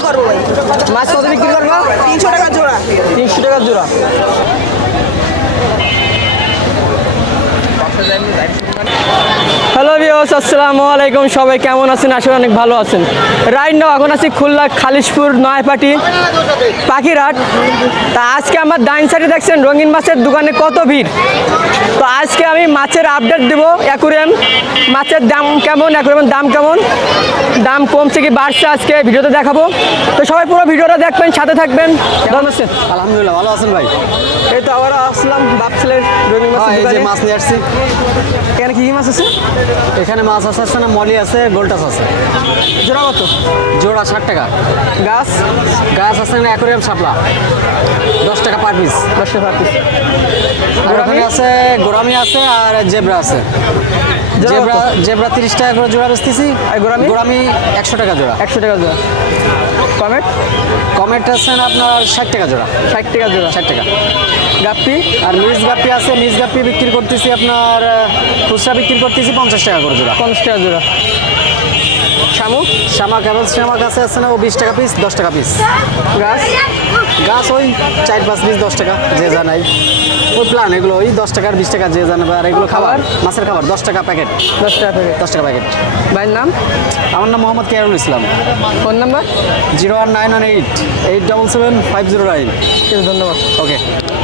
বিক্রি করবো ভাই। মাছ কত বিক্রি করবো? 300 টাকা জোড়া। 300 টাকা জোড়া। হ্যালো ভিউয়ার্স, আসসালামু আলাইকুম। সবাই কেমন আছেন? আসলে অনেক ভালো আছেন। রাইট নাও এখন আছি খুলনা খালিশপুর নয়াপাটি পাখিরহাট। তা আজকে আমার ডাইন সাইডে দেখছেন রঙিন মাছের দোকানে কত ভিড়। তো আজকে আমি মাছের আপডেট দেবো। অ্যাকুরিয়াম মাছের দাম কেমন, অ্যাকুরিয়ামের দাম কেমন, দাম কমছে কি বাড়ছে আজকে ভিডিওতে দেখাবো। তো সবাই পুরো ভিডিওটা দেখবেন, সাথে থাকবেন। কেমন আছেন? আলহামদুলিল্লাহ ভালো আছেন ভাই। এই তো আবার আসলাম বাপছেলের রঙিন মাছের এই যে দোকানে। মাছ নিয়ে আসছি। এখানে কি কি মাছ আছে? এখানে মাছ আছে না, মলি আছে, গোলটাস আছে। জোড়া কত? জোড়া 60 টাকা। গাছ গাছ আছে না অ্যাকোরিয়াম শাপলা 10 টাকা পার পিস। 10 টাকা পিস। আর ওখানে আছে গোরামি আছে আর জেব্রা আছে। জোড়া জেব্রা কত? জেব্রা 30 টাকা করে জোড়া বেচতেছি। আর গোরামি? গোরামি 100 টাকা জোড়া। 100 টাকা জোড়া। কমেট কমেট আছে না আপনার 60 টাকা জোড়া। 60 টাকা জোড়া। 60 টাকা। গাপ্পি আর মিস গাপ্পি আছে, মিস গাপ্পি বিক্রি করতেছি আপনার খুচরা বিক্রি করতেছি 50 টাকা করে জোড়া। 50 টাকা জোড়া। শামুক শামাক অ্যাভেলস শামাক আছে না, ও 20 টাকা পিস, 10 টাকা পিস। গাছ গাছ ওই 4-5 পিস 10 টাকা, যে যা নাই ওই প্ল্যান, এগুলো ওই 10 টাকা আর 20 টাকা যে জানে। আর এগুলো খাবার, মাছের খাবার 10 টাকা প্যাকেট। 10 টাকা থেকে। 10 টাকা প্যাকেট। ভাইয়ের নাম? আমার নাম মোহাম্মদ কেয়ারুল ইসলাম। Phone number? 01918-877-509। ঠিক আছে, ধন্যবাদ। ওকে।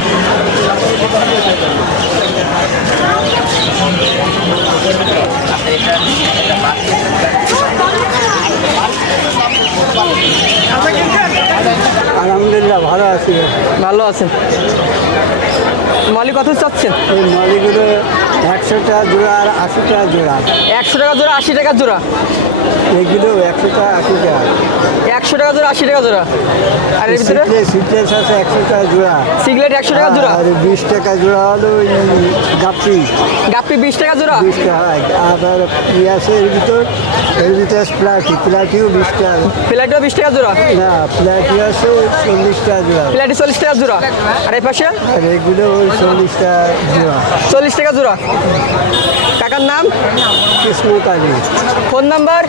আলহামদুলিল্লাহ ভালো আছি। ভালো আছেন? মালিক কত চাচ্ছেন? এই মালিগুলো 100 টাকা জোড়া আর 80 টাকা জোড়া। 100 টাকা জোড়া, 80 টাকা জোড়া। এগুলো 100 টাকা 80 টাকা। 100 টাকা জোড়া, 80 টাকা জোড়া। আর এর ভিতরে সিটলেস আছে 100 টাকা জোড়া। সিগলেট 100 টাকা জোড়া। আর 20 টাকা জোড়া হলো ওই গাপ্পি। গাপ্পি 20 টাকা জোড়া। 20 টাকা। আবার ই আছে এর ভিতরে প্লাটিও 20 টাকা। প্লেটও 20 টাকা জোড়া। না, প্লাটি আছে 40 টাকা জোড়া। প্লেটে 40 টাকা জোড়া। আর এই পাশে আর এগুলো ওই 40 টাকা জোড়া। 40 টাকা জোড়া। কাকার নাম? কিসমত আলী। Phone number?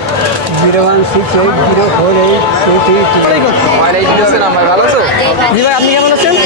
016804823। জি ভাই, আপনি কেমন আছেন?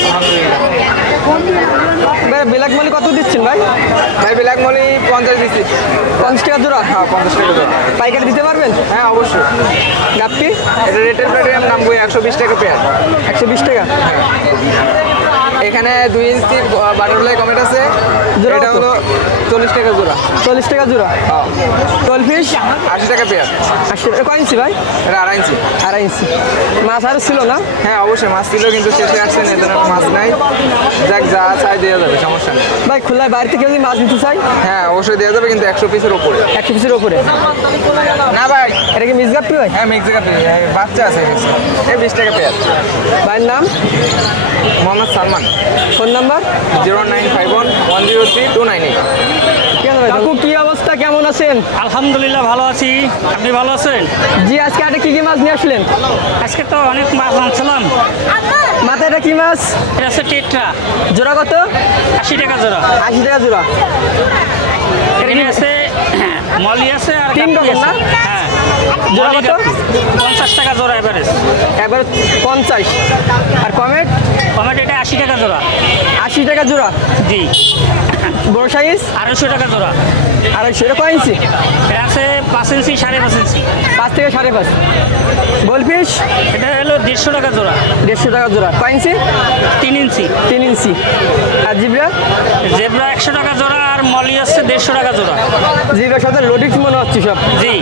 ভাই ব্ল্যাক মলি কত দিচ্ছেন ভাই? ভাই ব্ল্যাক মলি 50 দিচ্ছি। 50 টাকা জোড়া। হ্যাঁ 50 টাকা দাম। পাইকারি দিতে পারবেন? হ্যাঁ অবশ্যই। গাপ্পি এটা রেটের প্লেটিনাম দাম বই 120 টাকা পেয়ার। 120 টাকা। এখানে 2 ইঞ্চি বাটারফ্লাই কমেট আছে, জোড়া এটা কত? হলো 40 টাকা জোড়া। 40 টাকা জোড়া। হ্যাঁ গোল্ডফিশ 80 টাকা পেয়ার। 80 টাকা। কয় ইঞ্চি ভাই? এটা 2.5 ইঞ্চি। 2.5 ইঞ্চি। মাছ আর ছিল না? হ্যাঁ অবশ্যই মাছ ছিল কিন্তু শেষে আসছেন, এদের মাছ নাই। যাক যা চাই দেওয়া যাবে, সমস্যা নেই। ভাই খুলনায় বাইরে থেকে যদি মাছ নিতে চাই? হ্যাঁ অবশ্যই দেওয়া যাবে, কিন্তু 100 পিসের ওপরে। 100 পিসের ওপরে। না ভাই, এটা কি মিস গাপ্পি ভাই? হ্যাঁ মিক্স টাকা বাচ্চা আছে, এই 20 টাকা পেয়ার। ভাইয়ের নাম? মোহাম্মদ সালমান। Phone number? 09511032998। ঠিক আছে ভাই। কাকু কি অবস্থা, কেমন আছেন? আলহামদুলিল্লাহ ভালো আছি। আপনি ভালো আছেন? জি, আজকে হাটে কি কি মাছ নিয়ে আসলেন? আজকে তো অনেক মাছ আনছিলাম। মাথায় এটা কি মাছ? এটা আছে টেট্রা, জোড়া কত? 80 টাকা জোড়া। 80 টাকা জোড়া। এখানে আছে মলি আছে আর তিন গাপ্পি রকম না? আছে। হ্যাঁ, জোড়া মলি কত? গাপ্পি 50 টাকা জোড়া এভারেজ। এবার 50। আর কমেট? টমেটো এটা 80 টাকা জোড়া। 80 টাকা জোড়া। জি। বড় সাইজ 250 টাকা জোড়া। আর সেটা কয় ইঞ্চি? এটা আছে 5 ইঞ্চি 5.5 ইঞ্চি। 5 থেকে 5.5। গোল্ডফিশ এটা হলো 150 টাকা জোড়া। 150 টাকা জোড়া। কয় ইঞ্চি? 3 ইঞ্চি। 3 ইঞ্চি। আর জিবরা? জেব্রা 100 টাকা জোড়া আর মলি আছে 150 টাকা জোড়া। জিবরার সাথে লোডিক্স মনে হচ্ছে সব। জি।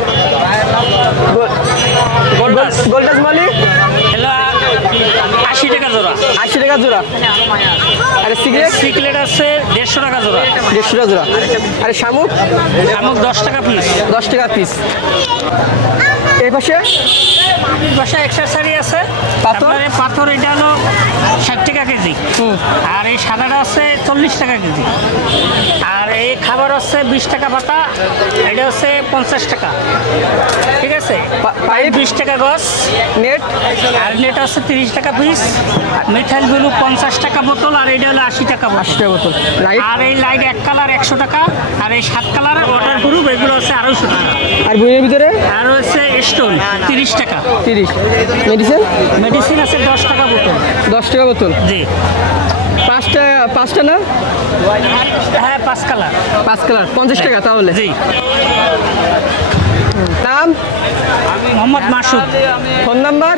গোল্ডাস গোল্ডাস মালি এলা 80 টাকা জোড়া। 80 টাকা জোড়া। আর সিগারেট সিকলেট আছে 150 টাকা জোড়া। 150 টাকা জোড়া। আর শামুক শামুক 10 টাকা পিস। 10 টাকা পিস। এই পাশে বাসা এক্সারসাইজ আছে। পাথর? তারপরে পাথর এটা হলো 60 টাকা কেজি। আর এই সাদাটা আছে 40 টাকা কেজি। আর এই খাবার হচ্ছে 20 টাকা পাতা, এটা হচ্ছে 50 টাকা। ঠিক আছে। পাইপ 20 টাকা গজ, নেট আর নেট আছে 30 টাকা পিস, মিথাইল ব্লু 50 টাকা বোতল, আর এটা হলো 80 টাকা বোতল। 80 টাকা বোতল। লাইট আর এই লাইট 1 কালার 100 টাকা, আর এই 7 কালার ওয়াটার প্রুফ এগুলো হচ্ছে 250 টাকা। আর বইয়ের ভিতরে আর হচ্ছে স্টোন 30 টাকা। 30। মেডিসিন মেডিসিন আছে 10 টাকা বোতল। 10 টাকা বোতল। জি, পাঁচটা না হ্যাঁ 5 কালার। 5 কালার 50 টাকা তাহলে। জি, নাম মোহাম্মদ মাসুদ। Phone number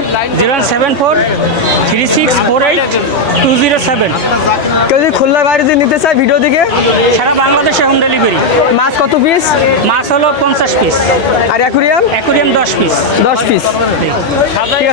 0743648 207। কেউ যদি খুলনার বাইরে যদি নিতে চায় ভিডিও দিকে সারা বাংলাদেশে হোম ডেলিভারি। মাছ কত পিস মাছ হলো 50 পিস, আর অ্যাকুরিয়াম অ্যাকুরিয়াম 10 পিস। 10 পিস।